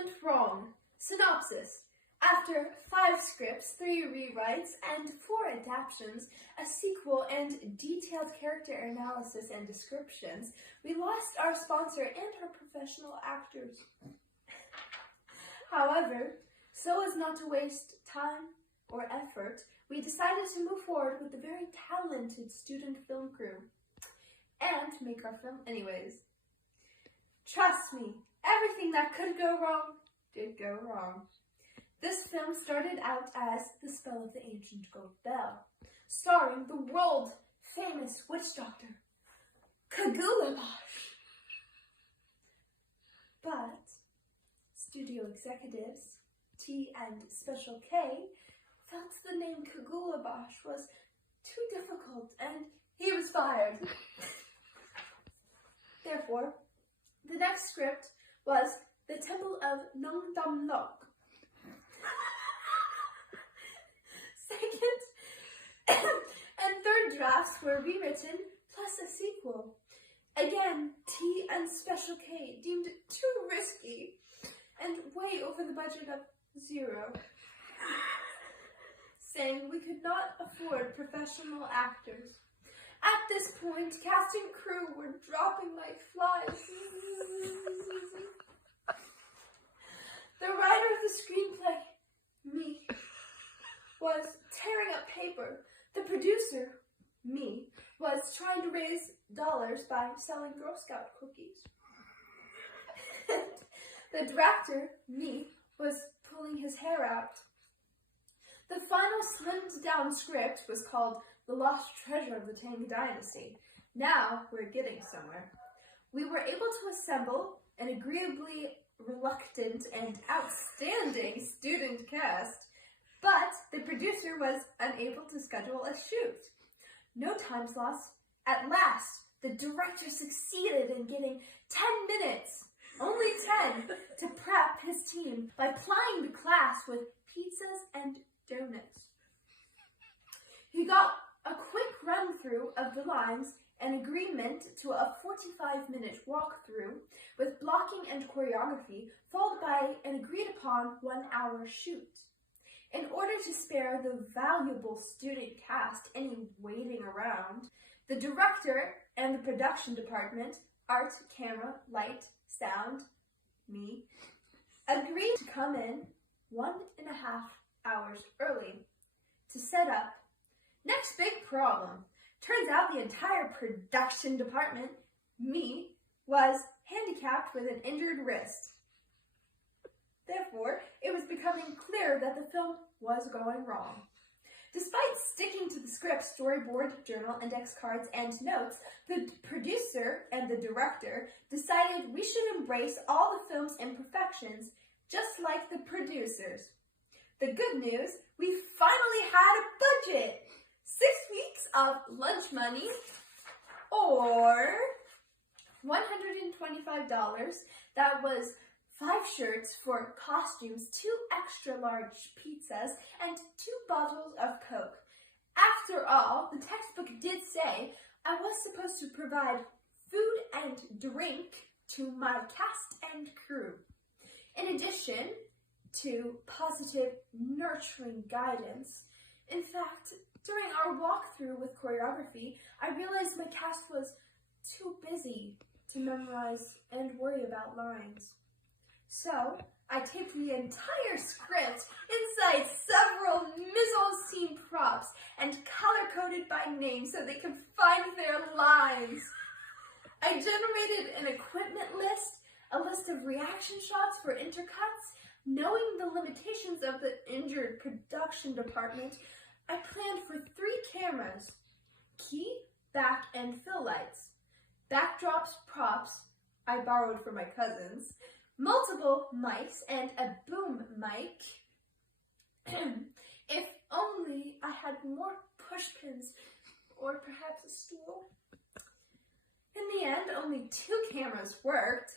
went wrong. Synopsis. After 5 scripts, 3 rewrites, and 4 adaptations, a sequel, and detailed character analysis and descriptions, we lost our sponsor and our professional actors. However, so as not to waste time or effort, we decided to move forward with the very talented student film crew and make our film anyways. Trust me, everything that could go wrong did go wrong. This film started out as The Spell of the Ancient Gold Bell, starring the world-famous witch doctor, Kagulabosh. But studio executives, T and Special K, felt the name Kagulabosh was too difficult and he was fired. Therefore, the next script was The Temple of Nong Dam Nok. Second and third drafts were rewritten, plus a sequel. Again, T and Special K deemed it too risky and way over the budget of 0, saying we could not afford professional actors. At this point, cast and crew were dropping like flies. The writer of the screenplay, me, was tearing up paper. The producer, me, was trying to raise dollars by selling Girl Scout cookies. The director, me, was pulling his hair out. The final slimmed down script was called The Lost Treasure of the Tang Dynasty. Now we're getting somewhere. We were able to assemble an agreeably reluctant and outstanding student cast, but the producer was unable to schedule a shoot. No time lost. At last, the director succeeded in getting 10 minutes, only 10, to prep his team by plying the class with pizzas and donuts. He got a quick run-through of the lines, an agreement to a 45-minute walkthrough with blocking and choreography, followed by an agreed-upon 1-hour shoot. In order to spare the valuable student cast any waiting around, the director and the production department, art, camera, light, sound, me, agreed to come in 1.5 hours early to set up. Next big problem. Turns out the entire production department, me, was handicapped with an injured wrist. Therefore, it was becoming clear that the film was going wrong. Despite sticking to the script, storyboard, journal, index cards, and notes, the producer and the director decided we should embrace all the film's imperfections, just like the producers. The good news, we finally had a budget! 6 weeks of lunch money, or $125. That was 5 shirts for costumes, 2 extra large pizzas, and 2 bottles of Coke. After all, the textbook did say I was supposed to provide food and drink to my cast and crew. In addition to positive, nurturing guidance. In fact, during our walkthrough with choreography, I realized my cast was too busy to memorize and worry about lines. So, I taped the entire script inside several mise-en-scene props and color-coded by name so they could find their lines. I generated an equipment list, a list of reaction shots for intercuts. Knowing the limitations of the injured production department, I planned for 3 cameras, key, back, and fill lights. Backdrops, props, I borrowed from my cousins, multiple mics, and a boom mic. If only I had more push pins or perhaps a stool. In the end, only 2 cameras worked,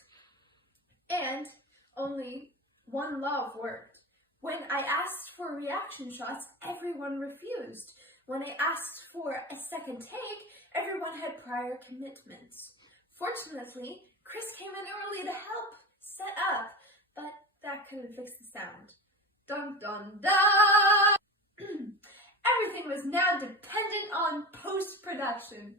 and only 1 love worked. When I asked for reaction shots, everyone refused. When I asked for a second take, everyone had prior commitments. Fortunately, Chris came in early to help set up, but that couldn't fix the sound. Dun dun dun! Everything was now dependent on post-production.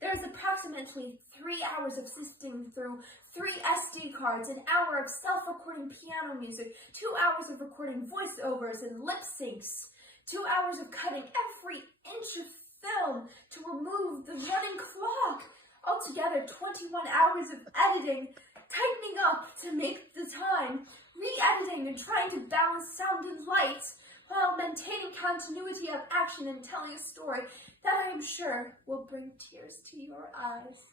There was approximately 3 hours of sifting through 3 SD cards, an hour of self-recording piano music, 2 hours of recording voiceovers and lip syncs, 2 hours of cutting every inch of film to remove the running clock. Altogether, 21 hours of editing, tightening up to make the time, re-editing and trying to balance sound and light, while maintaining continuity of action and telling a story that I am sure will bring tears to your eyes.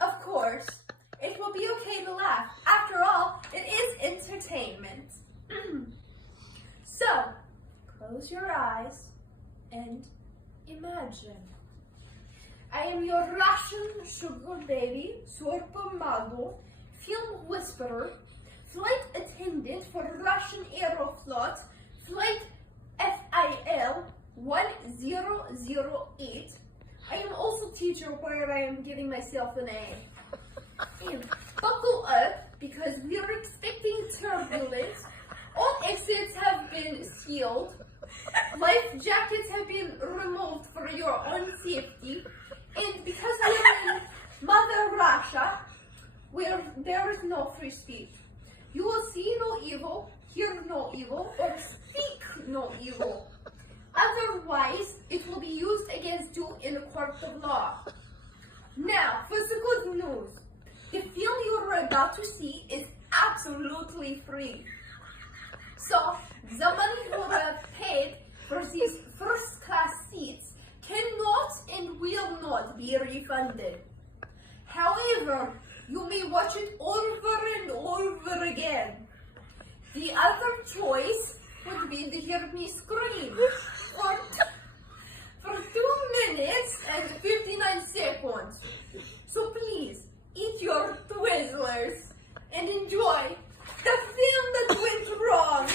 Of course, it will be okay to laugh. After all, it is entertainment. So, close your eyes and imagine. I am your Russian sugar baby, Sorpomado, film whisperer, flight attendant for Russian Aeroflot, flight FIL 1008. I am also teacher where I am giving myself an A. And buckle up because we are expecting turbulence. All exits have been sealed. Life jackets have been removed for your own safety. And because we are in Mother Russia, where there is no free speech, you will see no evil, hear no evil, or speak no evil. Otherwise, it will be used against you in a court of law. Now, for the good news. The film you are about to see is absolutely free. So, the money you have paid for these first-class seats cannot and will not be refunded. However, you may watch it over and over again. The other choice would be to hear me scream for 2 minutes and 59 seconds. So please, eat your Twizzlers and enjoy the film that went wrong.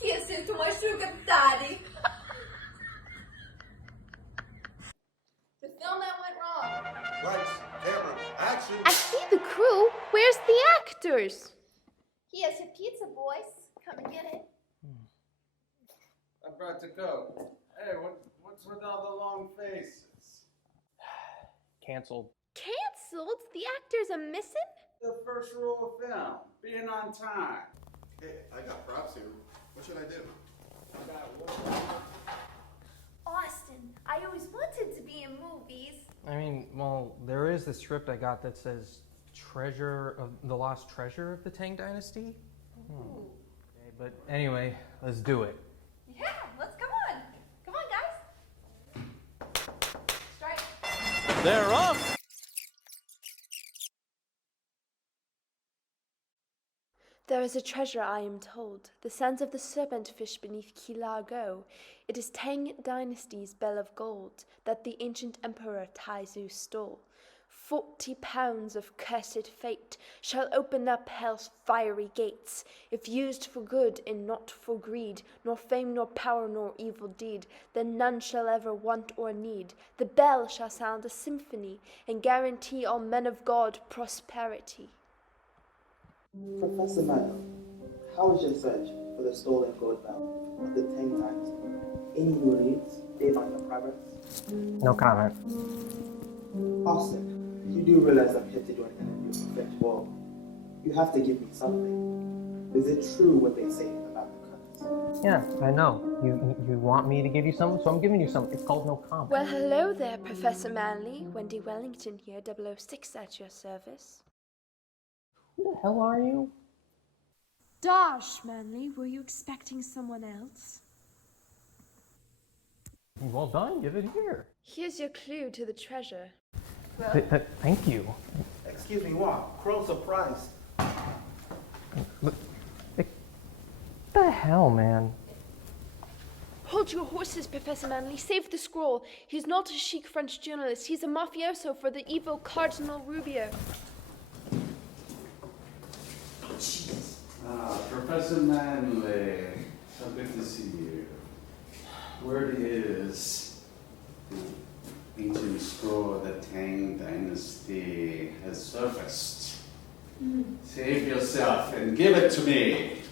Kisses to my sugar daddy. The film that went wrong. Lights, camera, action! I see the crew. Where's the actors? Here's your pizza, boys. Come and get it. I brought to go. Hey, what's with all the long faces? Canceled. Cancelled? The actors are missing? The first rule of film, being on time. Hey, I got props here. What should I do? Austin, I always wanted to be in movies. I mean, well, there is the script I got that says the lost treasure of the Tang Dynasty. Okay, but anyway, let's do it. Yeah, let's come on. Come on, guys. Strike. They're off! There is a treasure, I am told, the sands of the serpent fish beneath Kilago. It is Tang Dynasty's bell of gold that the ancient emperor Taizu stole. 40 pounds of cursed fate shall open up hell's fiery gates, if used for good and not for greed, nor fame, nor power, nor evil deed, then none shall ever want or need. The bell shall sound a symphony and guarantee all men of God prosperity. Professor Mano, how is your search for the stolen gold bell of the Tang Dynasty? Any new leads based on your progress? No comment. Austin, you do realize I'm here to do an interview for French Wall. You have to give me something. Is it true what they say about the cuts? Yeah, I know. You want me to give you some, so I'm giving you some. It's called no comment. Well, hello there, Professor Manley. Wendy Wellington here, 006 at your service. Who the hell are you? Dosh, Manley, were you expecting someone else? Well done, give it here. Here's your clue to the treasure. Thank you. Excuse me, what? Cruel surprise. What the hell, man? Hold your horses, Professor Manley. Save the scroll. He's not a chic French journalist. He's a mafioso for the evil Cardinal Rubio. Professor Manley, so good to see you. Word is the ancient scroll of the Tang Dynasty has surfaced. Save yourself and give it to me.